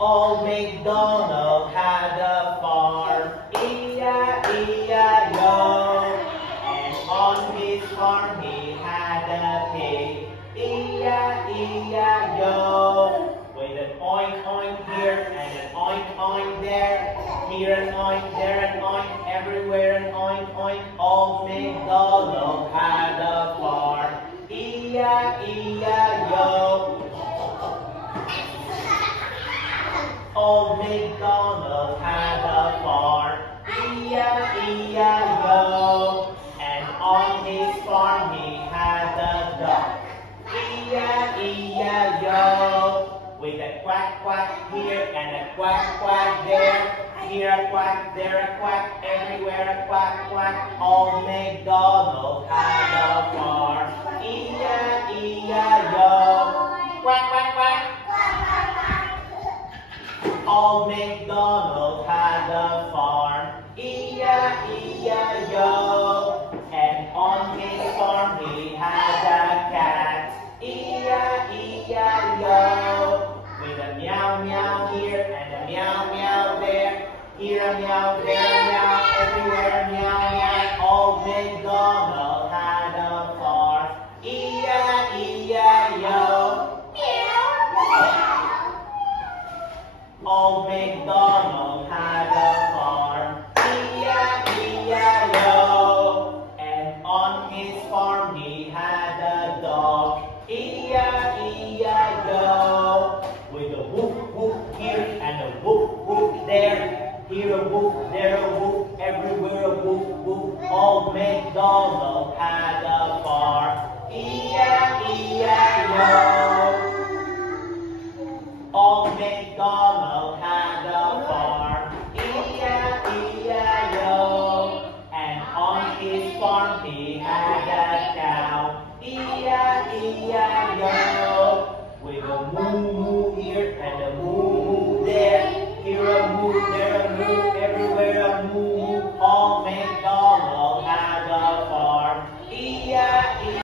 Old MacDonald had a farm, E-I-E-I-O. And on his farm he had a pig, E-I-E-I-O. With an oink oink here and an oink oink there, here an oink, there an oink, everywhere an oink oink. Old MacDonald had a farm, E-I-E-I-O. Old MacDonald had a farm, E-I-E-I-O. And on his farm he had a duck, E-I-E-I-O. With a quack quack here and a quack quack there, here a quack, there a quack, everywhere a quack quack. Old MacDonald had a farm, E-I-E-I-O. Quack quack quack. Old MacDonald had a farm, E-I-E-I-O. And on his farm he had a cat, E-I-E-I-O. With a meow meow here and a meow meow there, here a meow, there a meow, everywhere a meow meow. Old MacDonald had a farm, E-I-E-I-O. Old MacDonald had a farm, E-I-E-I-O. And on his farm he had a dog, E-I-E-I-O. With a whoop whoop here and a whoop whoop there, here a whoop, there a whoop, everywhere a whoop whoop. Old MacDonald